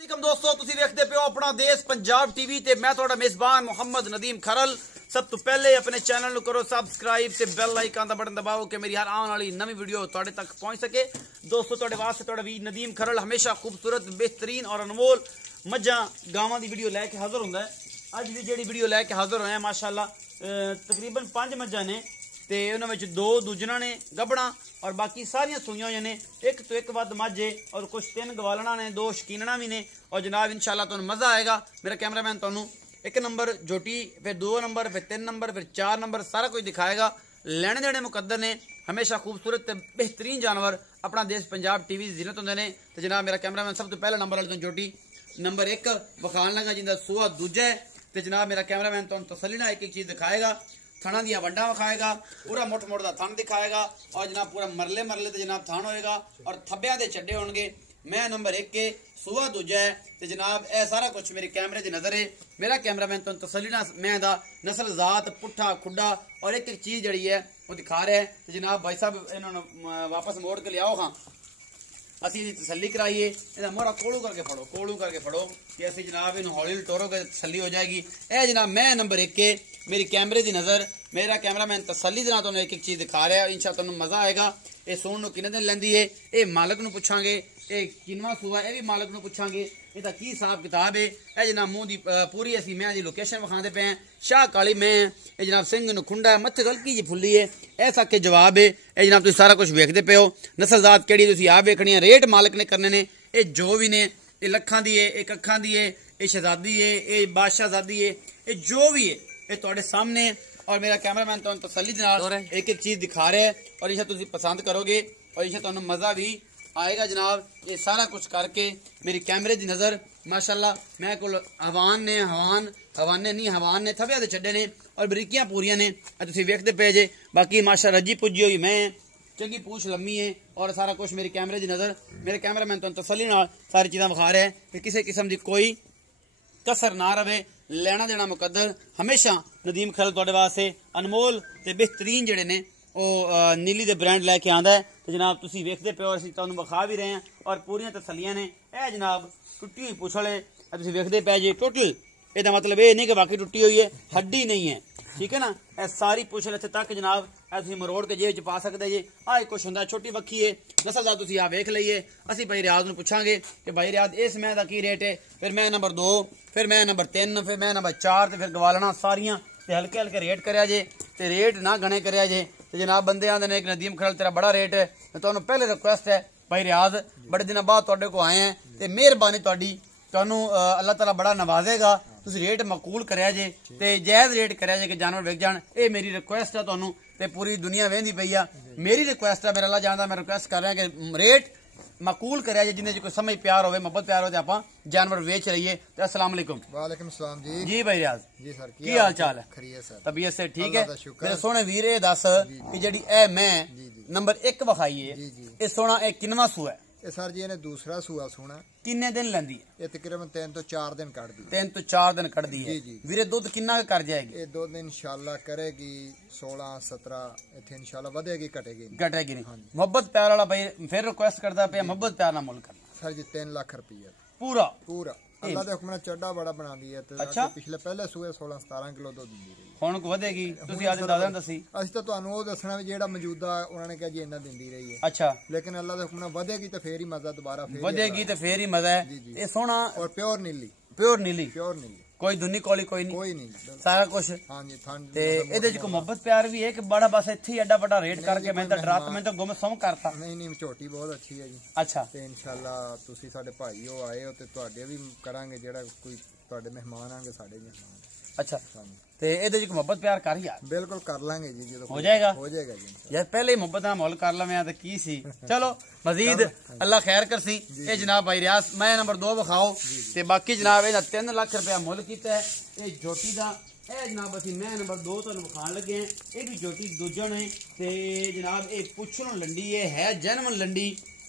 दोस्तों तुसी देखते पे हो अपना देश पंजाब टीवी ते मैं थोड़ा मेजबान मोहम्मद नदीम खरल। सब तो पहले अपने चैनल को करो सब्सक्राइब ते बेल आइकन का बटन दबाओ कि मेरी हर आने वाली नवी वीडियो तुहाडे तक पहुंच सके। दोस्तों तुहाडे वास्ते तुहाडा वी नदीम खरल हमेशा खूबसूरत बेहतरीन और अनमोल मज्जां गावां दी वीडियो लैके हाजिर हुंदा है। अज दी जेहड़ी वीडियो लैके हाजिर होए हैं माशाअल्लाह तकरीबन 5 मज्जां ने ते उन्हां विच 2 दूजणा ने गबड़ा और बाकी सारियां सूईयां होईयां ने। एक तो एक वध मज्झे और कुछ 3 गवालना ने 2 शकीनना भी ने। और जनाब इंशाल्लाह तुहानू मज़ा आएगा। मेरा कैमरामैन तुहानू 1 नंबर जोटी फिर 2 नंबर फिर 3 नंबर फिर 4 नंबर सारा कुछ दिखाएगा। लैने देने मुकद्दर ने हमेशा खूबसूरत बेहतरीन जानवर अपना देश पंजाब टीवी की जिन्नत होंदे ने। तो जनाब मेरा कैमरामैन सब तो पहले नंबर वाले तो जोटी नंबर 1 विखाण लगा जिंदा सूआ दूजा है। तो जनाब मेरा कैमरामैन तुहानू तसल्ली नाल एक चीज़ दिखाएगा, थाना दिया वंडा विखाएगा, पूरा मुठ मुठ का थन दिखाएगा और जनाब पूरा मरले मरले जनाब थान होएगा और थब्बिया के चड्डे होंगे। मैं नंबर 1 के सूआ दूजा है। तो जनाब यह सारा कुछ मेरे कैमरे की नज़र है। मेरा कैमरामैन तो तसल्ली नाल मैं दा नस्ल जात पुट्ठा खुड्डा और एक एक चीज़ जी है वो दिखा रहा है। तो जनाब भाई साहब इन्होंने वापस मोड़ के लियाओ हाँ असी तसली कराइए। इहदा मोहरा कोलू करके फड़ो कि असी जनाब इन हौली टोरोगे तसली हो जाएगी। यह जनाब मैं नंबर 1 के मेरी कैमरे की नज़र मेरा कैमरामैन तसली दे नाल तुहानू एक एक चीज़ दिखा रहा है। इंशाअल्लाह तुहानू मज़ा आएगा। ये सुन किन्ने दिन लैंदी है ये मालक नू पुछांगे, ये किनवा सूआ ये भी मालक नू पुछांगे इसका की हिसाब किताब है। यह जनाब मूँह की पूरी असी मैं की लोकेशन विखाते पे हैं। शाह काली मैं ये जनाब सिंह नू खुंडा है मत्थे हल्की जी फुल्ली है ऐसा के जवाब है। यह जनाब तुम सारा कुछ वेखते पे हो। नस्ल जात केड़ी तुसीं आप वेखनी है, रेट मालक ने करने ने। ये जो भी ने ये लखां दी है, ये कखां दी है, ये शहजादी है, ये बादशाहजादी है, ये जो भी है ये तुहाडे सामने। और मेरा कैमरामैन तुहानू तसल्ली दे नाल एक एक चीज़ दिखा रहा है और इसे तुसीं पसंद करोगे और इसे तुहानू मज़ा भी आएगा। जनाब ये सारा कुछ करके मेरी कैमरे की नज़र माशाअल्लाह मैं को हवाने नहीं थव्या दे छड्डे ने और बरीकियां पूरियां ने तुसीं वेखदे पे जे। बाकी माशा रजी पुजी हुई मैं चंगी पूछ लम्मी है और सारा कुछ मेरी कैमरे की नज़र मेरे कैमरामैन तुहानू तसल्ली नाल सारी चीज़ां विखा रहा है कि किसी किस्म की कोई कसर ना रहे। लेना देना मुकद्दर हमेशा नदीम खरल तुहाडे वास्ते अनमोल ते बेहतरीन जिहड़े ने ਉਹ नीली दे ब्रांड लैके आंदा है। तो जनाब तुसीं वेखदे पे हो असीं तुहानू विखा भी रहे हैं और पूरियां तसल्लियां ने। यह जनाब टुट्टी हुई पुछ वाले तुसीं वेखदे पे जे टोटल ਇਹਦਾ मतलब ये नहीं कि बाकी टुट्टी हुई है हड्डी नहीं है ठीक है ना। यह सारी पुछ इत्थे तक जनाब तुसीं मरोड़ के जेब च पा सकते जे। आ कुछ हुंदा छोटी वक्खी है नस्ल दा तुसीं आ वेख लईए। असीं भाई रियाज नूं पुछांगे कि भाई रियाज इस मैं दा की रेट है, फिर मैं नंबर 2 फिर मैं नंबर 3 फिर मैं नंबर 4 ते फिर गवालना सारियां ते हल्के हल्के रेट करया जे ते रेट ना गणे करया जे। तो जनाब बंदे आंदे ने एक नदीम खरल तेरा बड़ा रेट है। तुहानू पहले रिक्वेस्ट है भाई रियाज बड़े दिन बाद तुहाडे को आए हैं ते मेहरबानी तुहाडी तुहानू अल्लाह ताला बड़ा नवाजेगा। तुसीं रेट मकूल करया जे ते जायज़ रेट करया जे कि जानवर विक जान। ये मेरी रिक्वेस्ट है तुहानू ते पूरी दुनिया वेंदी पई आ मेरी रिक्वेस्ट है। मेरा अल्लाह जानदा मैं रिक्वेस्ट कर रहा कि रेट मकूल करे जिन्हें कोई समय प्यार हो मोहब्बत प्यार हो आप जानवर वेच रहिए। तो अस्सलाम वालेकुम। वालेकुम सलाम जी। जी भाई रियाज जी सर की हाल चाल है? खैरियत सर तबीयत से ठीक है मेरे सोने वीर। ये दस कि जेडी ए मैं नंबर 1 विखाई है ये सोना ए किनवा सूआ है? ये सर जी ने दूसरा सूआ सोना किन्ने दिन लैंदी है? ये तकरीबन 3 तो 4 दिन कट दी 3 तो 4 दिन कट दी है। वीरे दुध किन्ना कर जाएगी? ये दूध इंशाल्लाह करेगी 16-17 इथे इंशाल्लाह वधेगी घटेगी नहीं। मोहब्बत प्यार वाला भाई फिर रिक्वेस्ट करता पे मोहब्बत प्यार ना मुल करना सर जी 3 लाख रुपया पूरा अल्लाह दे हुक्म नाल चड्डा बड़ा बना दी है। अच्छा पिछले पहले सूए 16-17 किलो दूध दिंदी रही ਹੁਣ ਕੋ ਵਧੇਗੀ ਤੁਸੀਂ ਆਦੇ ਦਾਦਾ ਦੱਸੀ ਅਸੀਂ ਤਾਂ ਤੁਹਾਨੂੰ ਉਹ ਦੱਸਣਾ ਵੀ ਜਿਹੜਾ ਮੌਜੂਦਾ ਉਹਨਾਂ ਨੇ ਕਿਹਾ ਜੀ ਇੰਨਾ ਦਿੰਦੀ ਰਹੀ ਹੈ। ਅੱਛਾ ਲੇਕਿਨ ਅੱਲਾਹ ਦੇ ਹੁਕਮ ਨਾਲ ਵਧੇਗੀ ਤੇ ਫੇਰ ਹੀ ਮਜ਼ਾ ਦੁਬਾਰਾ ਫੇਰ ਵਧੇਗੀ ਤੇ ਫੇਰ ਹੀ ਮਜ਼ਾ ਹੈ। ਇਹ ਸੋਹਣਾ ਔਰ ਪਿਓਰ ਨੀਲੀ कोई धुनी कोली कोई नहीं सारा कुछ। हाँ जी ते ਇਹਦੇ ਚ ਕੋਈ ਮੁਹੱਬਤ ਪਿਆਰ ਵੀ ਹੈ कि बड़ा बस ਇੱਥੇ ਐਡਾ ਵੱਡਾ ਰੇਟ ਕਰਕੇ ਮੈਂ ਤਾਂ ਡਰਾਤ ਮੈਂ ਤਾਂ ਗੁੰਮ ਸਮ ਕਰਤਾ। नहीं ਝੋਟੀ ਬਹੁਤ ਅੱਛੀ ਹੈ ਜੀ। ਅੱਛਾ ਤੇ ਇਨਸ਼ਾਅੱਲਾ ਤੁਸੀਂ ਸਾਡੇ ਭਾਈ ਹੋ ਆਏ ਹੋ ਤੇ ਤੁਹਾਡੇ ਵੀ ਕਰਾਂਗੇ ਜਿਹੜਾ ਕੋਈ ਤੁਹਾਡੇ ਮਹਿਮਾਨ ਆਣਗੇ ਸਾਡੇ ਮਹਿਮਾਨ। अच्छा ਤੇ ਇਹਦੇ ਚ ਮੁਹੱਬਤ ਪਿਆਰ ਕਰ ਯਾਰ ਬਿਲਕੁਲ ਕਰ ਲਾਂਗੇ ਜੀ ਜਦੋਂ ਹੋ ਜਾਏਗਾ ਜੀ ਯਾਰ ਪਹਿਲੇ ਹੀ ਮੁਹੱਬਤ ਦਾ ਮਾਹੌਲ ਕਰ ਲਵਾਂ ਤਾਂ ਕੀ ਸੀ। ਚਲੋ मजीद अल्लाह खैर कर सी। ये जनाब भाई रियाज मैं नंबर 2 विखाओ ते बाकी जनाब ये 3 लाख रुपया मुल किया है ये जोटी का। यह जनाब असी मैं नंबर 2 तुहानू विखाण लगे हैं। ये भी जोटी दूजन है ते जनाब ये पुछणों लंडी है जन्म लंडी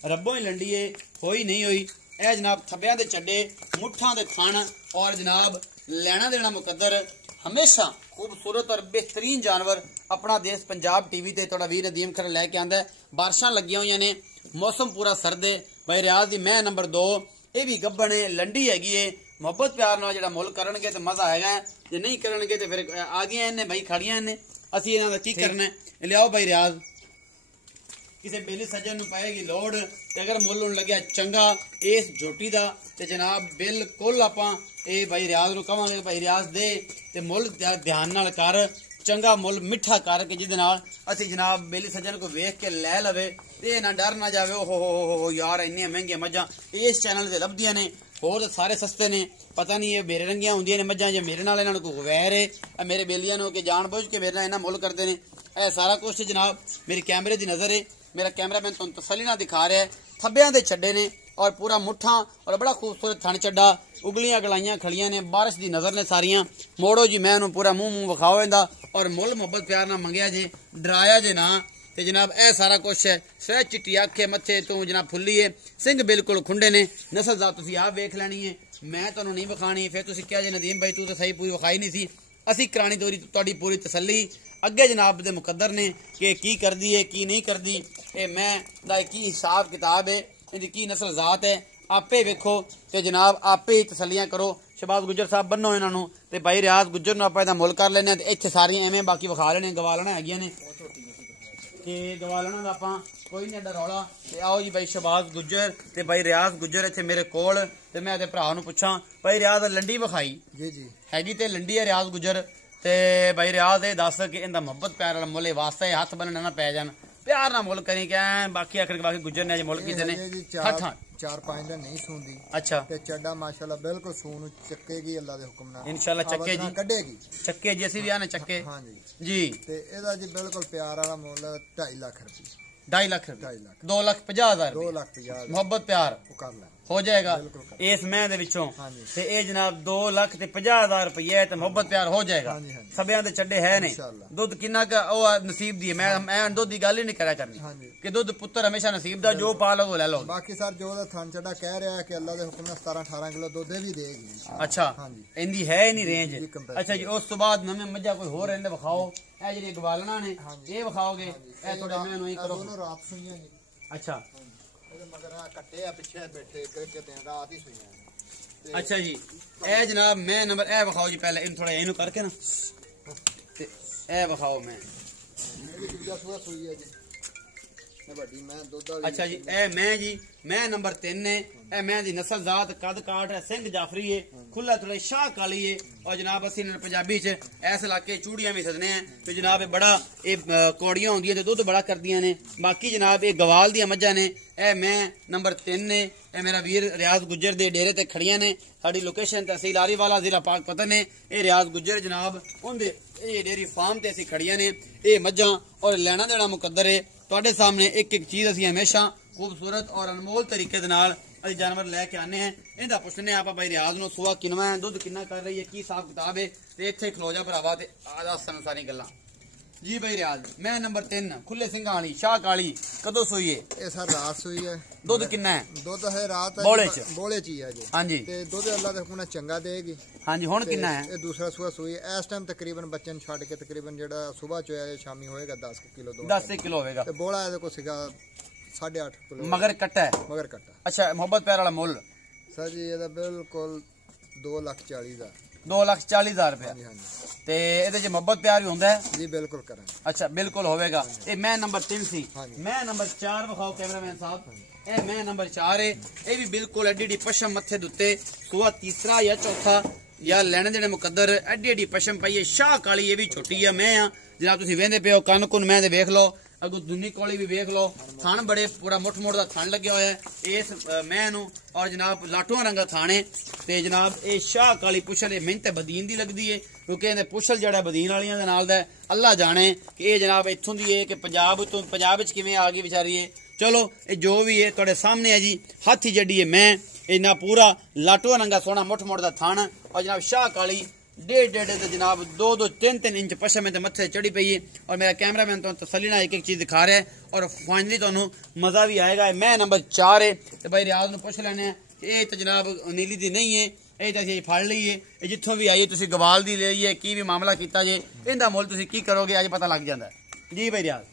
रब्बों ही लंडी है होई नहीं हुई। यह जनाब थब्बियां दे चड्डे मुठ्ठां दे थण और जनाब लैना देना मुकद्दर हमेशा खूबसूरत और बेहतरीन जानवर अपना देश पंजाब टीवी ते तुहाडा वीर नदीम खरल लैके आंदा है। बारिशां लगियां होईयां ने मौसम पूरा सर्द है। भाई रियाज दी मैं नंबर 2 ਇਹ ਵੀ ਗੱਭਣ ਹੈ, ਲੰਡੀ ਹੈਗੀ ਏ। ਮੁਹੱਬਤ ਪਿਆਰ ਨਾਲ ਜਿਹੜਾ ਮੁੱਲ ਕਰਨਗੇ ਤੇ ਮਜ਼ਾ ਆਏਗਾ, ਜੇ ਨਹੀਂ ਕਰਨਗੇ ਤੇ ਫਿਰ ਆ ਗਈਆਂ ਇਹਨੇ ਭਾਈ ਖੜੀਆਂ ਇਹਨੇ, ਅਸੀਂ ਇਹਨਾਂ ਦਾ ਕੀ ਕਰਨਾ ਹੈ। ਲਿਆਓ ਭਾਈ ਰਿਆਜ਼, ਕਿਸੇ ਬੇਲੀ ਸੱਜਣ ਨੂੰ ਪਾਏਗੀ ਲੋੜ ਤੇ ਅਗਰ ਮੁੱਲ ਹੋਣ ਲੱਗਿਆ ਚੰਗਾ ਇਸ ਝੋਟੀ ਦਾ ਤੇ ਜਨਾਬ ਬਿਲਕੁਲ ਆਪਾਂ ਇਹ ਭਾਈ ਰਿਆਜ਼ ਨੂੰ ਕਵਾਂਗੇ ਭਾਈ ਰਿਆਜ਼ ਦੇ ਤੇ ਮੁੱਲ ਧਿਆਨ ਨਾਲ ਕਰ, ਚੰਗਾ ਮੁੱਲ ਮਿੱਠਾ ਕਰਕੇ ਜਿਹਦੇ ਨਾਲ ਅਸੀਂ ਜਨਾਬ ਬੇਲੀ ਸੱਜਣ को ਵੇਖ ਕੇ ਲੈ ਲਵੇ ਤੇ ਨਾ ਡਰ ਨਾ ਜਾਵੇ ਓ ਹੋ ਯਾਰ ਇੰਨੀਆਂ ਮਹਿੰਗੀਆਂ ਮੱਝਾਂ ਇਸ ਚੈਨਲ ਤੇ ਲੱਭਦੀਆਂ ਨੇ, ਹੋਰ ਸਾਰੇ ਸਸਤੇ ਨੇ। ਪਤਾ ਨਹੀਂ ਇਹ ਮੇਰੇ ਰੰਗੀਆਂ ਹੁੰਦੀਆਂ ਨੇ ਮੱਝਾਂ, ਜੇ ਮੇਰੇ ਨਾਲ ਇਹਨਾਂ ਨੂੰ ਕੋਈ ਵੈਰ ਹੈ ਮੇਰੇ ਬੇਲੀਆਂ ਨੂੰ ਕਿ ਜਾਣ ਬੁੱਝ ਕੇ ਮੇਰੇ ਨਾਲ ਇਹਨਾਂ ਮੁੱਲ ਕਰਦੇ ਨੇ। ਇਹ ਸਾਰਾ ਕੁਛ ਜਨਾਬ ਮੇਰੀ ਕੈਮਰੇ ਦੀ ਨਜ਼ਰ ਹੈ, मेरा कैमरामैन तुम तसल्ली ना दिखा रहा है। थब्बियां दे छड्डे ने और पूरा मुठा और बड़ा खूबसूरत थन चड्डा, उगलियां गलाइयां खड़ियां ने, बारिश दी नज़र ने सारियां। मोड़ो जी मैं पूरा मुंह विखाओ इंदा और मुल मुहब्बत प्यार ना मंगया जे, डराया जे ना ते जनाब ए सारा कुछ है। सह चिट्टी अख है, मत्थे तू जनाब फुल्ली है, सिंह बिल्कुल खुंडे ने। नस्ल दा तुसीं आप वेख लैनी है, मैं तुहानूं नहीं विखानी। फिर तुसीं क्या जे नदीम भाई तू तो सही पूरी विखाई नहीं सी, असीं करानी तुहाडी पूरी तसल्ली। अगे जनाब दे मुकद्दर ने कि की करदी है की नहीं करदी, ये मैं दा की हिसाब किताब है, इहदी की नस्ल जात है, आपे वेखो ते जनाब आपे ही तसल्लियां करो। शहबाज गुज्जर साहब बन्नो इन्हां नूं ते भाई रियाज गुज्जर नूं आपां इहदा मुल कर लैने ते इत्थे सारियां एवें बाकी विखा लेने। गवालना हैगियां ने कि गवालना दा आपां कोई नहीं एडा रौला। ते आओ जी भाई शहबाज गुज्जर ते भाई रियाज गुज्जर इत्थे मेरे कोल ते मैं इहदे भरा नूं पुछां भाई रियाज लंडी विखाई जी जी हैगी ते लंडी है रियाज गुज्जर ते भाई रियाज ये दस कि इनका मुहब्बत प्यार वाला मुल वास्ते हथ बनने ना पै जान, प्यार ना मुल करी क्या बाकी आखिर बाकी गुजर ने मुल किसे ने 4-5 दिन नहीं सूंदी। अच्छा ते चड्डा माशाल्लाह बिल्कुल सून चक्केगी अल्लाह दे हुक्म नाल इंशाल्लाह चक्के जी कढेगी चक्के जी ਅਸੀਂ ਵੀ ਆਨੇ ਚੱਕੇ। हां जी जी ते ਇਹਦਾ जी बिल्कुल प्यार वाला मुल 2.5 लाख रुपए 2.5 लाख 2,50,000 2,50,000 मुहब्बत प्यार कर ले हो जाएगा इस मैं दे विचों ते ए जनाब 2,50,000 रुपये ते मुहब्बत प्यार हो जाएगा। सबियां दे चड्डे है ने दुध किन्ना का ओ नसीब दी मैं दुध दी गल ही नहीं करा करनी कि दुध पुत्र हमेशा नसीब दा जो पा लो ले लो। बाकी सर जो दा थान चड्डा कह रहा है कि अल्लाह दे हुक्म नाल 17-18 किलो दुध भी देगी। अच्छा इंदी है नहीं रेंज। अच्छा जी उस तो बाद नवे मज्जा कोई होर रहंदे विखाओ ए जेडी गवालना ने ये विखाओगे ए थोड़े मैं नहीं करो दोनों रात सुईयां जी। अच्छा मगर कट्टे आ पीछे बैठे करके रात ही सुईयां। अच्छा जी ए जनाब मैं नंबर ए विखाओ जी पहले इन थोड़ा इनु करके ना ते ए विखाओ मैं दूसरा सुआ सुई है जी मैं बड़ी मैं दुध। अच्छा जी ए मैं जी मैं नंबर 3 ने ए मैं दी नस्ल जात कद काट है सिंह जाफरी है खुला थोड़ा शाह काली है और जनाब असी पंजाबी च ऐसे इलाके चूड़ियां भी सदने हैं तो जनाब बड़ा ये कौड़ियां होंदियां ते दुध बड़ा करदियां ने। बाकी जनाब ये गवाल दियां मज्जां ने ए मैं नंबर 3 ने ए मेरा वीर रियाज गुज्जर दे डेरे ते खड़ियां ने। साडी लोकेशन तहसील आरीवाला जिला पाकपतन है। ये रियाज गुज्जर जनाब उनदे ये डेयरी फार्म ते असी खड़ियां ने। ये मज्जां और लेना देना मुकद्दर है तुहाडे सामने एक एक चीज असी हमेशा खूबसूरत और अनमोल तरीके दे नाल असी जानवर लैके आने हैं। इहदा पुछने आप भाई रियाज नूं सुआ किनवा है दुध किन्ना कर रही है की हिसाब किताब है ते इत्थे खलो जा भरावा ते आ सन सारी गल्लां। जी भाई रियाज मैं नंबर 3 खुले सिंघां वाली शाह काली कदों सुई है? ये सर रात सुई है। दुध किन्ना है? दुध है रात बोले च ही है जी। हां जी ते दुध अल्लाह दे हुक्म नाल चंगा देगी। हां जी हुण किन्ना है? ये दूसरा सुआ सुई है इस टाइम तकरीबन बच्चन छड़ के तकरीबन जेड़ा सुबह चोया शामी होएगा 10 किलो 10 किलो होएगा ते बोला ਇਹਦੇ को सिगा 8.5 किलो मगर कट्टा है मगर कट्टा। अच्छा मोहब्बत प्यार वाला मुल सर जी ਇਹਦਾ बिल्कुल 2,40,000 2,40,000 रुपया ते ਇਹਦੇ ਚ ਮੁਹੱਬਤ ਪਿਆਰ ਵੀ ਹੁੰਦਾ ਹੈ जी बिल्कुल करें। अच्छा बिल्कुल होवेगा। ये मैं नंबर 3 सी मैं नंबर 4 विखाओ कैमरामैन साहब ए मैं नंबर 4 है ये भी बिल्कुल एडी एडी पशम मथे दुते सुआ तीसरा या चौथा या लेने देने मुकद्दर एडी एडी पशम पाई है शाह काली ये भी छोटी है मैं हां जनाब तुसीं वेंदे पियो कन कुन मैं दे वेख लो अगो दुनी कोली भी वेख लो थान बड़े पूरा मुठ मुठ दा थान लगे होया है इस मैं नूं और जनाब लाटुआ रंगा थाने ते जनाब ये शाह काली पुछल मेहनत बदीन दी लगदी है क्योंकि इहदे पुछल जड़ा बदीन वालियां दे नाल दा अल्लाह जाने कि ये जनाब इत्थों दी है कि पंजाब विच किवें आ गई बेचारी है। चलो ये जो भी है तुहाडे सामने है जी हाथी जड़ी है मैं इन्ना पूरा लाटुआ रंगा सोना मुठ मुठ दा थान और जनाब शाह काली 1.5 जनाब 2-3 इंच पशम है मथे चढ़ी पई है और मेरा कैमरामैन तो तसल्ली ना एक एक चीज दिखा रहा है और फाइनली तुहानू मजा भी आएगा। मैं नंबर 4 है तो भाई रियाज नूं पुछ लैने ये तो जनाब नीली दी नहीं है ये तो असीं फड़ लई है ये जिथों भी आई तुसीं गवाल दी लई है की भी मामला कीता जे इहदा मुल तुसीं की करोगे अज पता लग जांदा है। जी भाई रियाज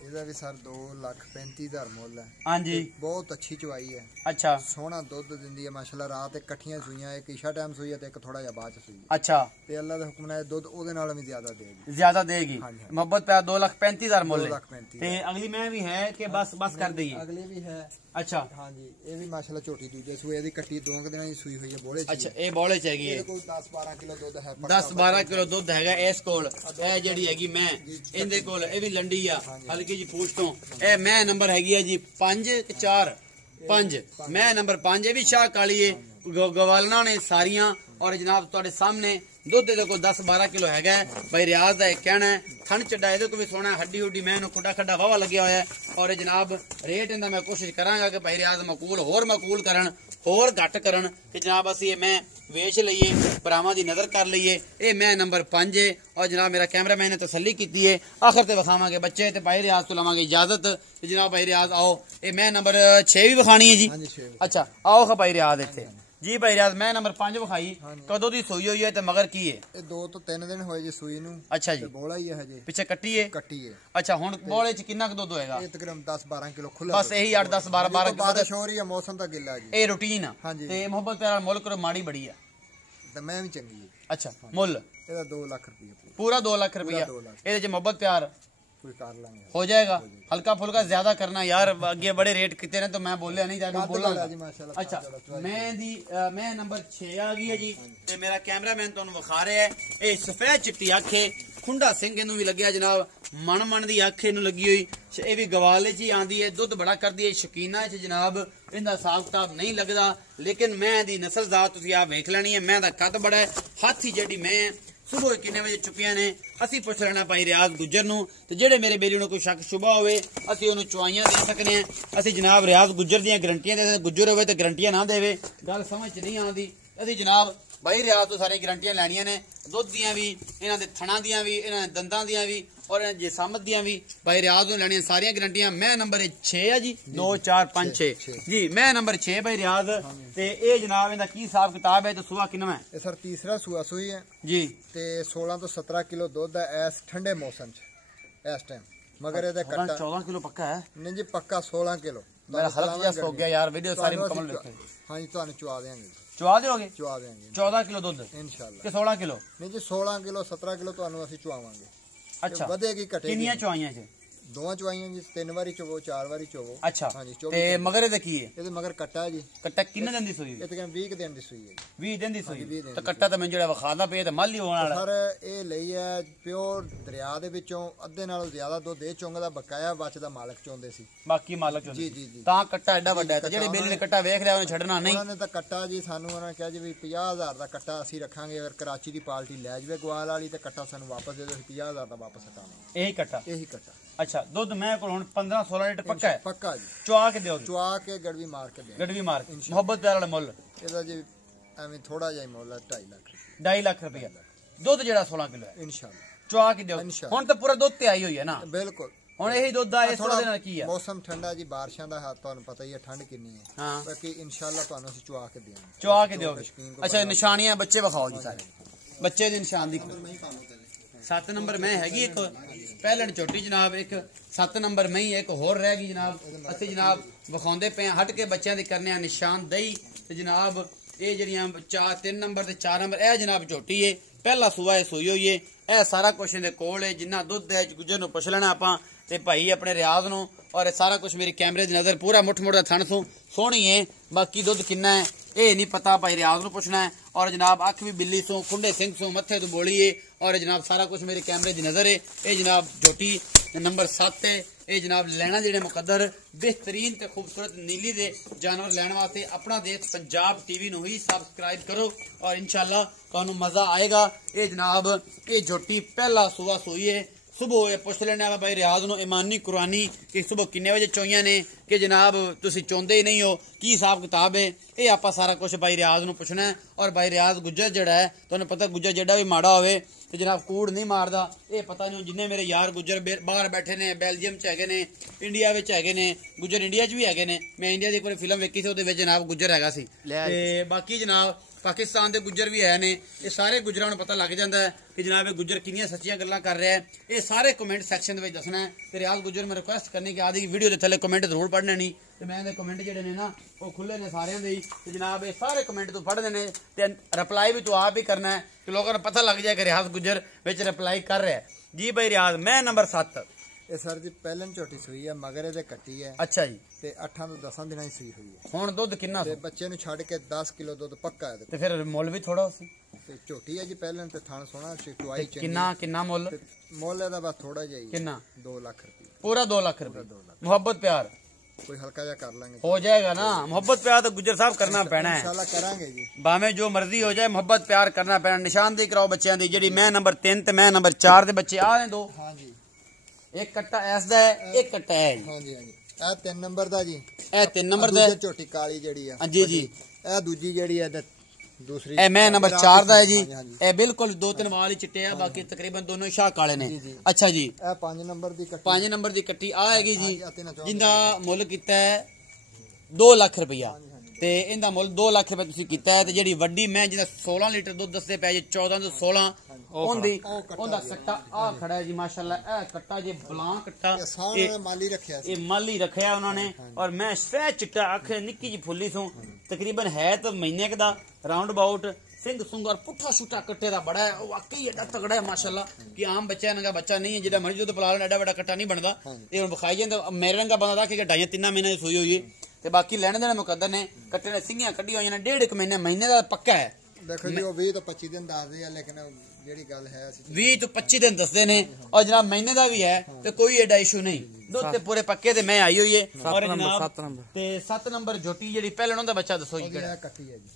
ਇਹਦਾ ਵੀ ਸਰ 2,35,000 ਮੁੱਲ ਹੈ। ਹਾਂਜੀ ਬਹੁਤ ਅੱਛੀ ਚਵਾਈ ਹੈ। ਅੱਛਾ ਸੋਹਣਾ ਦੁੱਧ ਦਿੰਦੀ ਹੈ ਮਾਸ਼ਾਅੱਲਾ। ਰਾਤ ਇੱਕ ਇਕੱਠੀਆਂ ਸੂਈਆਂ, ਇੱਕ ਇਸ਼ਾ ਟਾਈਮ ਸੂਈ ਹੈ ਤੇ ਇੱਕ ਥੋੜਾ ਜਿਹਾ ਬਾਅਦ ਚ ਸੂਈ ਹੈ। ਅੱਛਾ ਤੇ ਅੱਲਾ ਦਾ ਹੁਕਮ ਨਾਲ ਦੁੱਧ ਉਹਦੇ ਨਾਲ ਵੀ ਜ਼ਿਆਦਾ ਦੇਗੀ। ਜ਼ਿਆਦਾ ਦੇਗੀ। ਮੁਹੱਬਤ ਪਿਆਰ 2,35,000 ਮੁੱਲ ਹੈ। 2,35,000 ਤੇ ਅਗਲੀ ਮੈਂ ਵੀ ਹੈ ਕਿ ਬਸ ਕਰ ਦਈਏ? ਅਗਲੀ ਵੀ ਹੈ। ਅੱਛਾ ਹਾਂਜੀ ਇਹ ਵੀ ਮਾਸ਼ਾਅੱਲਾ ਝੋਟੀ ਦੂਜੇ ਸੂਏ ਇਹਦੀ ਕੱਟੀ 2 ਦਿਨਾਂ ਦੀ ਸੂਈ ਹੋਈ ਹੈ ਬੋਲੇ ਚ। ਅੱਛਾ ਇਹ ਬੋਲੇ ਚ ਹੈਗੀ ਹੈ। ਕੋਈ 10-12 ਕਿਲੋ ਦੁੱਧ ਹੈ। 10-12 ਕਿਲੋ ਦੁੱਧ ਹੈਗਾ ਇਸ ਕੋਲ। ਇਹ ਜਿਹੜੀ ਹੈਗੀ ਮੈਂ ਇਹਦੇ ਕੋਲ ਇਹ ਵੀ ਲੰਡੀ ਆ ਹਲਕੀ ਜੀ ਪੂਛ ਤੋਂ। ਇਹ ਮੈਂ ਨੰਬਰ ਹੈਗੀ ਆ ਜੀ 5 ਮੈਂ ਨੰਬਰ 5। ਇਹ ਵੀ ਸ਼ਾਹ ਕਾਲੀ ਏ ਗਵਾਲਣਾ ਨੇ ਸਾਰੀਆਂ। ਔਰ ਜਨਾਬ ਤੁਹਾਡੇ ਸਾਹਮਣੇ ਦੁੱਧ ਇਹਦੇ ਕੋਲ 10-12 ਕਿਲੋ ਹੈਗਾ ਭਾਈ ਰਿਆਜ਼ ਦਾ ਇਹ ਕਹਿਣਾ ਹੈ। ਥਣ ਚੱਡਾ ਇਹਦੇ ਕੋਲ ਵੀ ਸੋਹਣਾ, ਹੱਡੀ ਹੁੱਡੀ ਮੈਂ ਇਹਨੂੰ ਖੁੱਡਾ ਵਾਵਾ ਲੱਗਿਆ ਹੋਇਆ। ਔਰ ਜਨਾਬ ਰੇਟ ਇਹਦਾ ਮੈਂ ਕੋਸ਼ਿਸ਼ ਕਰਾਂਗਾ ਕਿ ਭਾਈ ਰਿਆਜ਼ ਮਕੂਲ ਕਰਨ, ਹੋਰ ਘੱਟ ਕਰਨ ਕਿ ਜਨਾਬ ਅਸੀਂ ਇਹ ਮੈਂ ਵੇਚ ਲਈਏ, ਭਰਾਵਾਂ ਦੀ ਨਜ਼ਰ ਕਰ ਲਈਏ। ਇਹ ਮੈਂ ਨੰਬਰ 5 ਹੈ। ਔਰ ਜਨਾਬ ਮੇਰਾ ਕੈਮਰਾਮੈਨ ਨੇ ਤਸੱਲੀ ਕੀਤੀ ਹੈ। ਆਖਰ ਤੇ ਵਿਖਾਵਾਂਗੇ ਬੱਚੇ ਤੇ ਭਾਈ ਰਿਆਜ਼ ਤੋਂ ਲਵਾਂਗੇ ਇਜਾਜ਼ਤ। ਤੇ ਜਨਾਬ ਭਾਈ ਰਿਆਜ਼ ਆਓ। ਇਹ ਮੈਂ ਨੰਬਰ 6 ਵੀ ਵਿਖਾਣੀ ਹੈ ਜੀ। ਅੱਛਾ ਆਓ ਭਾਈ ਰਿਆਜ਼ ਇੱਥੇ ਜੀ। ਭਾਈ ਰਿਆਜ਼ ਮੈਂ ਨੰਬਰ 5 ਵਿਖਾਈ, ਕਦੋਂ ਦੀ ਸੂਈ ਹੋਈ ਹੈ ਤੇ ਮਗਰ ਕੀ ਹੈ? ਇਹ 2 ਤੋਂ 3 ਦਿਨ ਹੋਏ ਜੀ ਸੂਈ ਨੂੰ। ਅੱਛਾ ਜੀ ਬੋਲਾ ਹੀ ਹੈ ਹਜੇ, ਪਿੱਛੇ ਕੱਟੀ ਹੈ। ਅੱਛਾ ਹੁਣ ਬੋਲੇ ਚ ਕਿੰਨਾ ਕੁ ਦੁੱਧ ਹੋਏਗਾ? ਇਹ ਤਕਰੀਬਨ 10-12 ਕਿਲੋ ਖੁੱਲਾ। ਬਸ ਇਹੀ 8-10-12 ਬਾਰਿਸ਼ ਹੋ ਰਹੀ ਹੈ, ਮੌਸਮ ਤਾਂ ਗਿੱਲਾ ਜੀ। ਇਹ ਰੂਟੀਨ ਆ। ਤੇ ਮੁਹੱਬਤ ਪਿਆਰ ਮੁੱਲ ਕਰੋ ਮਾੜੀ ਬੜੀ ਆ ਤੇ ਮੈਂ ਵੀ ਚੰਗੀ ਹੈ। ਅੱਛਾ ਮੁੱਲ ਇਹਦਾ 2 ਲੱਖ ਰੁਪਏ ਪੂਰਾ 2 ਲੱਖ ਰੁਪਇਆ। ਇਹਦੇ ਚ ਮੁਹੱਬਤ ਪਿਆਰ ਕੋਈ ਕਰ ਲਾਂਗੇ, ਹੋ ਜਾਏਗਾ। ਹਲਕਾ ਫੁਲਕਾ ਜ਼ਿਆਦਾ ਕਰਨਾ ਯਾਰ, ਅੱਗੇ ਬੜੇ ਰੇਟ ਕਿਤੇ ਨੇ ਤਾਂ ਮੈਂ ਬੋਲਿਆ ਨਹੀਂ ਜਾ ਬੋਲਾਂਗਾ। ਅੱਛਾ ਮੈਂ ਨੰਬਰ 6 ਆ ਗਈ ਹੈ ਜੀ। ਤੇ ਮੇਰਾ ਕੈਮਰਾਮੈਨ ਤੁਹਾਨੂੰ ਵਿਖਾ ਰਿਹਾ ਹੈ। ਇਹ ਸਫੈਦ ਚਿੱਟੀ ਅੱਖ ਹੈ, ਖੁੰਡਾ ਸਿੰਘ ਇਹਨੂੰ ਵੀ ਲੱਗਿਆ ਜਨਾਬ, ਮਣ ਦੀ ਅੱਖ ਇਹਨੂੰ ਲੱਗੀ ਹੋਈ। ਇਹ ਵੀ ਗਵਾਲੇ ਚ ਹੀ ਆਂਦੀ ਹੈ, ਦੁੱਧ ਬੜਾ ਕਰਦੀ ਹੈ, ਸ਼ਕੀਨਾ ਚ ਜਨਾਬ ਇਹਦਾ ਹਿਸਾਬ ਕਿਤਾਬ ਨਹੀਂ ਲੱਗਦਾ। ਲੇਕਿਨ ਮੈਂ ਦੀ ਨਸਲਜ਼ਾਤ ਤੁਸੀਂ ਆਪ ਵੇਖ ਲੈਣੀ ਹੈ। ਮੈਂ ਦਾ ਕੱਦ ਬੜਾ ਹੈ, ਹਾਥੀ ਜਿਹੜੀ ਮੈਂ ਸੁਬਹ ਕਿੰਨੇ ਵਜੇ ਚੁੱਕੀਆਂ ਨੇ ਅਸੀਂ ਪੁੱਛ ਲੈਣਾ ਭਾਈ ਰਿਆਜ਼ ਗੁੱਜਰ ਨੂੰ। ਤੇ ਜਿਹੜੇ ਮੇਰੇ ਬੇਲੀ ਨੂੰ ਕੋਈ ਸ਼ੱਕ ਸ਼ੁਬਾ ਹੋਵੇ ਅਸੀਂ ਉਹਨੂੰ ਚੁਆਈਆਂ ਦੇ ਸਕਦੇ ਹਾਂ। ਅਸੀਂ ਜਨਾਬ ਰਿਆਜ਼ ਗੁੱਜਰ ਦੀਆਂ ਗਰੰਟੀਆਂ ਦੇ, ਗੁੱਜਰ ਹੋਵੇ ਤੇ ਗਰੰਟੀਆਂ ਨਾ ਦੇਵੇ, ਗੱਲ ਸਮਝ ਚ ਨਹੀਂ ਆਉਂਦੀ। ਅਸੀਂ ਜਨਾਬ ਭਾਈ ਰਿਆਜ਼ ਤੋਂ ਸਾਰੀਆਂ ਗਰੰਟੀਆਂ ਲੈਣੀਆਂ ਨੇ, ਦੁੱਧ ਦੀਆਂ ਵੀ, ਇਹਨਾਂ ਦੇ ਥਣਾਂ ਦੀਆਂ ਵੀ, ਇਹਨਾਂ ਦੇ ਦੰਦਾਂ ਦੀਆਂ ਵੀ ਔਰ ਇਹਨਾਂ ਜਿਸਾਮਤ ਦੀਆਂ ਵੀ। ਭਾਈ ਰਿਆਜ਼ ਨੂੰ ਲੈਣੀਆਂ ਸਾਰੀਆਂ ਗਰੰਟੀਆਂ। ਮੈਂ ਨੰਬਰ 6 ਆ ਜੀ, 2 4 5 6 ਜੀ। ਮੈਂ ਨੰਬਰ 6 ਭਾਈ ਰਿਆਜ਼। ਤੇ ਇਹ ਜਨਾਬ ਇਹਦਾ ਕੀ ਹਿਸਾਬ ਕਿਤਾਬ ਹੈ ਤੇ ਸੂਆ ਕਿੰਨਾ ਹੈ? ਇਹ ਸਰ ਤੀਸਰਾ ਸੂਆ ਸੂਈ ਹੈ ਜੀ। ਤੇ 16 ਤੋਂ 17 ਕਿਲੋ ਦੁੱਧ ਹੈ ਇਸ ਠੰਡੇ ਮੌਸਮ ਚ ਇਸ ਟਾਈਮ। ਮਗਰ ਇਹਦਾ ਕੱਟਾ 14 ਕਿਲੋ ਪੱਕਾ ਹੈ। ਨਹੀਂ ਜੀ ਪੱਕਾ 16 ਕਿਲੋ। ਮੇਰਾ ਹਲਕ ਜਿਹਾ ਸੋ ਗਿਆ ਯਾਰ, ਵੀਡੀਓ ਸਾਰੀ ਮੁਕੰਮਲ ਵੇਖੋ। ਹਾਂਜੀ ਤੁਹਾਨੂੰ ਚੁਆ ਦੇਵਾਂਗੇ। ਚੁਆ ਦਿਓਗੇ? ਚੁਆ ਦੇਵਾਂਗੇ 14 ਕਿਲੋ ਦੁੱਧ ਇਨਸ਼ਾਅੱਲਾ। ਕਿ 16 ਕਿਲੋ? ਨਹੀਂ ਜੀ 16 ਕਿਲੋ 17 ਕਿਲੋ ਤੁਹਾਨੂੰ ਅਸੀਂ ਚੁਆਵਾਂਗੇ। ਅੱਛਾ ਵਧੇਗੀ ਘਟੇਗੀ। ਕਿੰਨੀਆਂ ਚੁਆਈਆਂ ਚ? 2 ਚੁਆਈਆਂ ਜੀ, 3 ਵਾਰੀ ਚੋਵੋ 4 ਵਾਰੀ ਚੋਵੋ। ਅੱਛਾ ਹਾਂਜੀ ਤੇ ਮਗਰ ਇਹਦਾ ਕੀ ਹੈ? ਇਹਦੇ ਮਗਰ ਕੱਟਾ ਹੈ ਜੀ। ਕੱਟਾ ਕਿੰਨੇ ਦਿਨ ਦੀ ਸੂਈ? ਇਹ ਤਕਰੀਬਨ 20 ਦਿਨ ਦੀ ਸੂਈ ਹੈ। 20 ਦਿਨ ਦੀ ਸੂਈ। ਤੇ ਕੱਟਾ ਤਾਂ ਮੈਂ ਜਿਹੜਾ ਵਿਖਾਦਾ ਪਿਆ ਤੇ ਮੱਲ ਹੀ ਹੋਣ ਵਾਲਾ। ਸਰ ਇਹ ਲਈ ਹੈ ਪਿਓਰ ਦਰਿਆ ਦੇ ਵਿੱਚੋਂ, ਅੱਧੇ ਨਾਲੋਂ ਜ਼ਿਆਦਾ ਦੁੱਧ ਇਹ ਚੁੰਗਦਾ, ਬਕਾਇਆ ਬਚਦਾ ਮਾਲਕ ਚੋਂਦੇ ਸੀ, ਬਾਕੀ ਮਾਲਕ ਜੀ ਚੋਂਦੇ। ਜੀ ਤਾਂ ਕੱਟਾ ਐਡਾ ਵੱਡਾ ਹੈ ਤੇ ਜਿਹੜੇ ਬੇਲੀ ਨੇ ਕੱਟਾ ਵੇਖ ਲਿਆ ਉਹਨੇ ਛੱਡਣਾ ਨਹੀਂ। ਉਹਨਾਂ ਨੇ ਤਾਂ ਕੱਟਾ ਜੀ ਸਾਨੂੰ ਉਹਨਾਂ ਨੇ ਕਿਹਾ ਜੀ ਵੀ 50,000 ਦਾ ਕੱਟਾ ਅਸੀਂ ਰੱਖਾਂਗੇ, ਅਗਰ ਕਰਾਚੀ ਦੀ ਪਾਰਟੀ ਲੈ ਜਾਵੇ ਗਵਾਲ ਵਾਲੀ ਤੇ ਕੱਟਾ ਸਾਨੂੰ ਵਾਪਸ ਦੇ ਦਿਓ, ਅਸੀਂ 50,000 ਦਾ ਵਾਪਸ ਹਟਾਵਾਂਗੇ। ਇਹੀ ਕੱਟਾ? ਇਹੀ ਕੱਟਾ। ਅੱਛਾ ਦੁੱਧ ਮੈਂ ਕੋਲ ਹੁਣ 15-16 ਲੀਟਰ ਪੱਕਾ ਹੈ? ਪੱਕਾ ਜੀ। ਚੁਆ ਕੇ ਦਿਓਗੇ? ਚੁਆ ਕੇ ਗੜਵੀ ਮਾਰ ਕੇ ਦੇ। ਗੜਵੀ ਮਾਰ ਕੇ। ਮੁਹੱਬਤ ਪਿਆਰ ਵਾਲਾ ਮੁੱਲ ਇਹਦਾ ਜੀ ਐਵੇਂ ਥੋੜਾ ਜਿਹਾ ਮੁੱਲ ਹੈ 2.5 ਲੱਖ। 2.5 ਲੱਖ ਰੁਪਇਆ। ਦੁੱਧ ਜਿਹੜਾ 16 ਕਿਲੋ ਹੈ ਇਨਸ਼ਾਅੱਲਾ ਚੁਆ ਕੇ ਦਿਓ। ਹੁਣ ਤਾਂ ਪੂਰਾ ਦੁੱਧ ਤੇ ਆਈ ਹੋਈ ਹੈ ਨਾ? ਬਿਲਕੁਲ। ਹੁਣ ਇਹੀ ਦੁੱਧ ਆ। ਇਸ ਦੇ ਨਾਲ ਕੀ ਆ? ਮੌਸਮ ਠੰਡਾ ਜੀ, ਬਾਰਿਸ਼ਾਂ ਦਾ ਹੱਥ ਤੁਹਾਨੂੰ ਪਤਾ ਹੀ ਹੈ, ਠੰਡ ਕਿੰਨੀ ਹੈ। ਹਾਂ ਬਾਕੀ ਇਨਸ਼ਾਅੱਲਾ ਤੁਹਾਨੂੰ ਅਸੀਂ ਚੁਆ ਕੇ ਦੇਵਾਂਗੇ। ਚੁਆ ਕੇ ਦਿਓਗੇ? ਅੱਛਾ ਨਿਸ਼ਾਨੀਆਂ ਬੱਚੇ ਵਿਖਾਓ ਜੀ ਸਾਰੇ, ਬੱਚੇ ਦੇ ਨਿਸ਼ਾਨ ਦੀ। 7 ਨੰਬਰ ਮੈਂ ਹੈਗੀ ਇੱਕ ਪਹਿਲਣ ਝੋਟੀ ਜਨਾਬ, ਇੱਕ 7 ਨੰਬਰ ਮੈਂ ਇੱਕ ਹੋਰ ਰਹਿ ਗਈ ਜਨਾਬ। ਅਸੀਂ ਜਨਾਬ ਵਿਖਾਉਂਦੇ ਪਏ ਹਟ ਕੇ ਬੱਚਿਆਂ ਦੇ ਕਰਨੇ ਆ ਨਿਸ਼ਾਨਦੇਹੀ। ਤੇ ਜਨਾਬ ਇਹ ਜਿਹੜੀਆਂ 3 ਨੰਬਰ ਤੇ 4 ਨੰਬਰ ਇਹ ਜਨਾਬ ਝੋਟੀ ਏ, ਪਹਿਲਾ ਸੂਆ ਇਹ ਸੂਈ ਹੋਈ ਏ। ਇਹ ਸਾਰਾ ਕੁਛ ਇਹਦੇ ਕੋਲ ਏ, ਜਿੰਨਾ ਦੁੱਧ ਹੈ ਗੁੱਜਰ ਨੂੰ ਪੁੱਛ ਲੈਣਾ ਆਪਾਂ ਤੇ ਭਾਈ ਆਪਣੇ ਰਿਆਜ਼ ਨੂੰ। ਔਰ ਇਹ ਸਾਰਾ ਕੁਛ ਮੇਰੀ ਕੈਮਰੇ ਦੀ ਨਜ਼ਰ ਪੂਰਾ ਮੁੱਠ ਦਾ ਥਣ ਤੋਂ ਸੋਹਣੀ ਏ। ਬਾਕੀ ਦੁੱਧ ਕਿੰਨਾ ਹੈ ਇਹ ਨਹੀਂ ਪਤਾ, ਭਾਈ ਰਿਆਜ਼ ਨੂੰ ਪੁੱਛਣਾ ਹੈ। ਔਰ ਜਨਾਬ ਅੱਖ ਵੀ ਬਿੱਲੀ ਸੋ, ਖੁੰਡੇ ਸਿੰਘ ਸੋ, ਮੱਥੇ ਤੋਂ ਬੋਲੀ ਏ। ਔਰ ਜਨਾਬ ਸਾਰਾ ਕੁਛ ਮੇਰੇ ਕੈਮਰੇ ਦੀ ਨਜ਼ਰ ਏ। ਇਹ ਜਨਾਬ ਝੋਟੀ ਨੰਬਰ 7 ਹੈ। ਇਹ ਜਨਾਬ ਲੈਣਾ ਜਿਹੜੇ ਮੁਕੱਦਰ बेहतरीन ਤੇ खूबसूरत नीली ਦੇ ਜਾਨਵਰ ਲੈਣ ਵਾਸਤੇ ਆਪਣਾ ਦੇਸ਼ ਪੰਜਾਬ ਟੀਵੀ ਨੂੰ ਹੀ ਸਬਸਕ੍ਰਾइब ਕਰੋ ਔਰ इंशाल्लाह ਤੁਹਾਨੂੰ ਮਜ਼ਾ ਆਏਗਾ। ਇਹ ਜਨਾਬ ਇਹ ਝੋਟੀ ਪਹਿਲਾ ਸੂਆ ਸੂਈ ਹੈ। ਸੁਬਹ ਇਹ ਪੁੱਛ ਲੈਣਾ ਭਾਈ ਰਿਆਜ਼ ਨੂੰ ਇਮਾਨੀ ਕੁਰਾਨੀ ਕਿ ਸੁਬਹ ਕਿੰਨੇ ਵਜੇ ਚੋਈਆਂ ਨੇ ਕਿ ਜਨਾਬ ਤੁਸੀਂ ਚਾਹੁੰਦੇ ਹੀ ਨਹੀਂ ਹੋ ਕੀ ਹਿਸਾਬ ਕਿਤਾਬ ਹੈ। ਇਹ ਆਪਾਂ ਸਾਰਾ ਕੁਝ ਭਾਈ ਰਿਆਜ਼ ਨੂੰ ਪੁੱਛਣਾ ਔਰ ਭਾਈ ਰਿਆਜ਼ ਗੁੱਜਰ ਜਿਹੜਾ ਹੈ ਤੁਹਾਨੂੰ ਪਤਾ ਗੁੱਜਰ ਜਿਹੜਾ ਵੀ ਮਾੜਾ ਹੋਵੇ ਤੇ ਜਨਾਬ ਕੂੜ ਨਹੀਂ ਮਾਰਦਾ। ਇਹ ਪਤਾ ਨਹੀਂ ਜਿੰਨੇ ਮੇਰੇ ਯਾਰ ਗੁੱਜਰ ਬਾਹਰ ਬੈਠੇ ਨੇ, ਬੈਲਜੀਅਮ ਚ ਹੈਗੇ ਨੇ, ਇੰਡੀਆ ਵਿੱਚ ਹੈਗੇ ਨੇ, ਗੁੱਜਰ ਇੰਡੀਆ ਚ ਵੀ ਹੈਗੇ ਨੇ। ਮੈਂ ਇੰਡੀਆ ਦੀ ਇੱਕ ਵਾਰ ਫਿਲਮ ਵੇਖੀ ਸੀ, ਉਹਦੇ ਵਿੱਚ ਜਨਾਬ ਗੁੱਜਰ ਹੈਗਾ ਸੀ। ਤੇ ਬਾਕੀ ਜਨਾਬ ਪਾਕਿਸਤਾਨ ਦੇ ਗੁੱਜਰ ਵੀ ਹੈ ਨੇ, ਇਹ ਸਾਰੇ ਗੁੱਜਰਾਂ ਨੂੰ ਪਤਾ ਲੱਗ ਜਾਂਦਾ ਹੈ ਕਿ ਜਨਾਬ ਇਹ ਗੁੱਜਰ ਕਿੰਨੀਆਂ ਸੱਚੀਆਂ ਗੱਲਾਂ ਕਰ ਰਿਹਾ ਹੈ। ਇਹ ਸਾਰੇ ਕਮੈਂਟ ਸੈਕਸ਼ਨ ਦੇ ਵਿੱਚ ਦੱਸਣਾ ਹੈ ਤੇ ਰਿਆਜ਼ ਗੁੱਜਰ ਮੈਂ ਰਿਕੁਐਸਟ ਕਰਨੀ ਕਿ ਆਦੀ ਵੀਡੀਓ ਦੇ ਥੱਲੇ ਕਮੈਂਟ ਜ਼ਰੂਰ ਪੜ੍ਹਨੇ ਨਹੀਂ ਤੇ ਮੈਂ ਇਹਦੇ ਕਮੈਂਟ ਜਿਹੜੇ ਨੇ ਨਾ ਉਹ ਖੁੱਲੇ ਨੇ ਸਾਰਿਆਂ ਦੇ ਹੀ ਤੇ ਜਨਾਬ ਇਹ ਸਾਰੇ ਕਮੈਂਟ ਤੋਂ ਪੜ੍ਹਦੇ ਨੇ ਤੇ ਰਿਪਲਾਈ ਵੀ ਤੂੰ ਆਪ ਹੀ ਕਰਨਾ ਹੈ ਕਿ ਲੋਕਾਂ ਨੂੰ ਪਤਾ ਲੱਗ ਜਾਏ ਕਿ ਰਿਆਜ਼ ਗੁੱਜਰ ਵਿੱਚ ਰਿਪਲਾਈ ਕਰ ਰਿਹਾ ਹੈ। ਜੀ ਭਾਈ ਰਿਆਜ਼, ਮੈਂ ਨੰਬਰ 7। ਇਹ ਸਰ ਜੀ ਪਹਿਲਨ ਝੋਟੀ ਸੂਈ ਹੈ, ਮਗਰ ਇਹਦੇ ਕੱਟੀ ਹੈ। ਅੱਛਾ ਜੀ। ਤੇ 8 ਤੋਂ 10 ਦਿਨਾਂ ਹੀ ਸੂਈ ਹੋਈ ਹੈ। ਹੁਣ ਦੁੱਧ ਕਿੰਨਾ ਤੇ ਬੱਚੇ ਨੂੰ ਛੱਡ ਕੇ 10 ਕਿਲੋ ਦੁੱਧ ਪੱਕਾ ਹੈ। ਤੇ ਫਿਰ ਮੁੱਲ ਵੀ ਥੋੜਾ ਸੀ ਤੇ ਝੋਟੀ ਹੈ ਜੀ ਪਹਿਲਨ ਤੇ ਥਣ ਸੋਹਣਾ ਚੁਆਈ ਚੰਗੀ। ਕਿੰਨਾ ਮੁੱਲ? ਮੁੱਲ ਇਹਦਾ ਬਸ ਥੋੜਾ ਜਿਹਾ ਹੀ। ਕਿੰਨਾ? 2 ਲੱਖ ਰੁਪਏ। ਪੂਰਾ 2 ਲੱਖ ਰੁਪਏ। ਮੁਹੱਬਤ ਪਿਆਰ ਕੋਈ ਹਲਕਾ ਜਿਹਾ ਕਰ ਲਾਂਗੇ, ਹੋ ਜਾਏਗਾ ਨਾ। ਮੁਹੱਬਤ ਪਿਆਰ ਤਾਂ ਗੁੱਜਰ ਸਾਹਿਬ ਕਰਨਾ ਪੈਣਾ ਹੈ, इंशाल्लाह ਕਰਾਂਗੇ ਜੀ। ਭਾਵੇਂ ਜੋ ਮਰਜ਼ੀ ਹੋ ਜਾਏ, ਮੁਹੱਬਤ ਪਿਆਰ ਕਰਨਾ ਪੈਣਾ। ਨਿਸ਼ਾਨਦੇਹੀ ਕਰਾਓ ਬੱਚਿਆਂ ਦੀ। ਜਿਹੜੀ ਮੈਂ ਨੰਬਰ 3 ਤੇ ਮੈਂ ਨੰਬਰ 4 ਦੇ ਬੱਚੇ ਆ ਨੇ ਦੋ। ਹਾਂਜੀ, ਇੱਕ ਕੱਟਾ ਐਸ ਦਾ ਹੈ, ਇੱਕ ਕੱਟਾ ਹੈ ਜੀ। ਹਾਂਜੀ ਹਾਂਜੀ। ਇਹ 3 ਨੰਬਰ ਦਾ ਜੀ। ਇਹ 3 ਨੰਬਰ ਦਾ ਹੈ। ਝੋਟੀ ਕਾਲੀ ਜਿਹੜੀ ਆ। ਜੀ ਜੀ। ਇਹ ਦੂਜੀ ਜਿਹੜੀ ਹੈ ਦੂਸਰੀ। ਇਹ ਮੈਂ ਨੰਬਰ 4 ਦਾ ਹੈ ਜੀ। ਹਾਂਜੀ, ਹਾਂਜੀ। ਇਹ ਬਿਲਕੁਲ 2-3 ਵਾਲ ਹੀ ਚਿੱਟੇ ਆ, ਬਾਕੀ ਤਕਰੀਬਨ ਦੋਨੋਂ ਸ਼ਾਹ ਕਾਲੇ ਨੇ। ਅੱਛਾ ਜੀ। ਇਹ 5 ਨੰਬਰ ਦੀ ਕੱਟੀ। 5 ਨੰਬਰ ਦੀ ਕੱਟੀ ਆ ਹੈਗੀ ਜੀ, ਹਾਂਜੀ, ਜਿੰਦਾ ਮੁੱਲ ਕੀਤਾ ਹੈ 2 ਲੱਖ ਰੁਪਇਆ ਤੇ ਇਹਦਾ ਮੁੱਲ 2 ਲੱਖ ਰੁਪਏ ਤੁਸੀਂ ਕੀਤਾ ਹੈ। ਤੇ ਜਿਹੜੀ ਵੱਡੀ ਮੈਂ ਜਿਹਦਾ 16 ਲੀਟਰ ਦੁੱਧ ਦੱਸਦੇ ਪਏ ਜੀ, 14 ਤੋਂ 16 ਉਹਦਾ ਕੱਟਾ ਆ ਖੜਾ ਹੈ ਜੀ। ਮਾਸ਼ਾਅੱਲਾ ਇਹ ਕੱਟਾ ਜੇ ਬਲਾਂ ਕੱਟਾ ਇਹ ਮਾਲੀ ਰੱਖਿਆ ਸੀ। ਇਹ ਮਾਲੀ ਰੱਖਿਆ ਉਹਨਾਂ ਨੇ। ਔਰ ਮੈਂ ਸਹਿ ਚਿੱਟਾ ਅੱਖ ਨਿੱਕੀ ਜੀ ਫੁੱਲੀ ਸੋਂ ਤਕਰੀਬਨ ਹੈ ਤਾਂ ਮਹੀਨੇ ਦਾ ਰਾਉਂਡ ਅਬਾਊਟ ਸਿੰਘ ਸੁੰਗਰ ਪੁੱਠਾ ਛੁੱਟਾ ਕੱਟੇ ਦਾ ਬੜਾ ਹੈ। ਉਹ ਵਾਕਈ ਐਡਾ ਤਗੜਾ ਹੈ ਮਾਸ਼ਾਅੱਲਾ ਕਿ ਆਮ ਬੱਚਾ ਨੰਗਾ ਬੱਚਾ ਨਹੀਂ ਹੈ। ਜਿਹੜਾ ਮਰਜ਼ੀ ਦੁੱਧ ਪਿਲਾ ਲੈਣ ਐਡਾ ਵੱਡਾ ਕੱਟਾ ਨਹੀਂ ਬਣਦਾ। ਇਹ ਹੁਣ ਵਿਖਾਈ ਜਾਂਦਾ ਮੇਰੇ ਰੰਗਾ ਬੰਦਾ ਦਾ ਕਿ 2.5-3 ਮਹੀਨੇ ਦੀ ਸੂਈ ਹੋਈ ਹੈ ਤੇ ਬਾਕੀ ਲੈਣੇ ਦੇਣੇ ਮੁਕੱਦਰ ਨੇ। ਕੱਟੇ ਨੇ ਸਿੰਘੀਆਂ ਕੱਢੀਆਂ ਹੋਈਆਂ ਨੇ 1.5 ਮਹੀਨੇ ਦਾ ਪੱਕਾ ਹੈ। ਦੇਖੋ ਜੀ ਉਹ 20 ਤੋਂ 25 ਦਿਨ ਦੱਸਦੇ ਆ, ਲੇਕਿਨ ਜਿਹੜੀ ਗੱਲ ਹੈ 20 ਤੋਂ 25 ਦਿਨ ਦੱਸਦੇ ਨੇ। ਔਰ ਜਨਾਬ ਮਹੀਨੇ ਦਾ ਵੀ ਹੈ ਤੇ ਕੋਈ ਐਡਾ ਇਸ਼ੂ ਨਹੀਂ। ਦੁੱਧ ਤੇ ਪੂਰੇ ਪੱਕੇ ਤੇ ਮੈਂ ਆਈ ਹੋਈ ਹੈ। ਔਰ ਜਨਾਬ ਤੇ 7 ਨੰਬਰ ਝੋਟੀ ਜਿਹੜੀ ਪਹਿਲਣ ਉਹਦਾ ਬੱਚਾ ਦੱਸੋ ਜੀ ਕਿਹੜਾ? ਕੱਟੀ ਹੈ ਜੀ।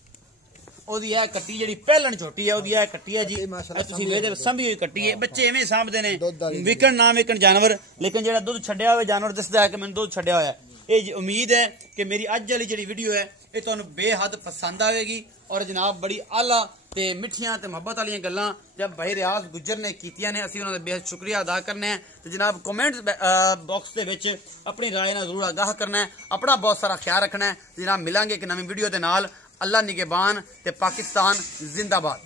ਉਹਦੀ ਇਹ ਕੱਟੀ ਜਿਹੜੀ ਪਹਿਲਣ ਝੋਟੀ ਹੈ, ਉਹਦੀ ਇਹ ਕੱਟੀ ਹੈ ਜੀ। ਤੁਸੀਂ ਵੇਖਦੇ ਸੰਭੀ ਹੋਈ ਕੱਟੀ ਹੈ। ਬੱਚੇ ਐਵੇਂ ਸਾਂਭਦੇ ਨੇ, ਵਿਕਣ ਨਾ ਵਿਕਣ ਜਾਨਵਰ, ਲੇਕਿਨ ਜਿਹੜਾ ਦੁੱਧ ਛੱਡਿਆ ਹੋਇਆ ਜਾਨਵਰ ਦੱਸਦਾ ਹੈ ਕਿ ਮੈਨੂੰ ਦੁੱਧ ਛੱਡਿਆ ਹੋਇਆ। ਇਹ ਉਮੀਦ ਹੈ ਕਿ ਮੇਰੀ ਅੱਜ ਵਾਲੀ ਜਿਹੜੀ ਵੀਡੀਓ ਹੈ ਇਹ ਤੁਹਾਨੂੰ ਬੇਹੱਦ ਪਸੰਦ ਆਵੇਗੀ। ਔਰ ਜਨਾਬ ਬੜੀ ਆਲਾ ਤੇ ਮਿੱਠੀਆਂ ਤੇ ਮੁਹੱਬਤ ਵਾਲੀਆਂ ਗੱਲਾਂ ਜਬ ਭਾਈ ਰਿਆਜ਼ ਗੁੱਜਰ ਨੇ ਕੀਤੀਆਂ ਨੇ, ਅਸੀਂ ਉਹਨਾਂ ਦਾ ਬੇਹੱਦ ਸ਼ੁਕਰੀਆ ਅਦਾ ਕਰਨੇ ਆ। ਤੇ ਜਨਾਬ ਕਮੈਂਟ ਬਾਕਸ ਦੇ ਵਿੱਚ ਆਪਣੀ ਰਾਏ ਨਾਲ ਜ਼ਰੂਰ ਆਗਾਹ ਕਰਨਾ ਹੈ। ਆਪਣਾ ਬਹੁਤ ਸਾਰਾ ਖਿਆਲ ਰੱਖਣਾ ਹੈ। ਜਨਾਬ ਮਿਲਾਂਗੇ ਇੱਕ ਨਵੀਂ ਵੀਡੀਓ ਦੇ ਨਾਲ। ਅੱਲਾ ਨਿਗਹਿਬਾਨ ਤੇ ਪਾਕਿस्तान जिंदाबाद।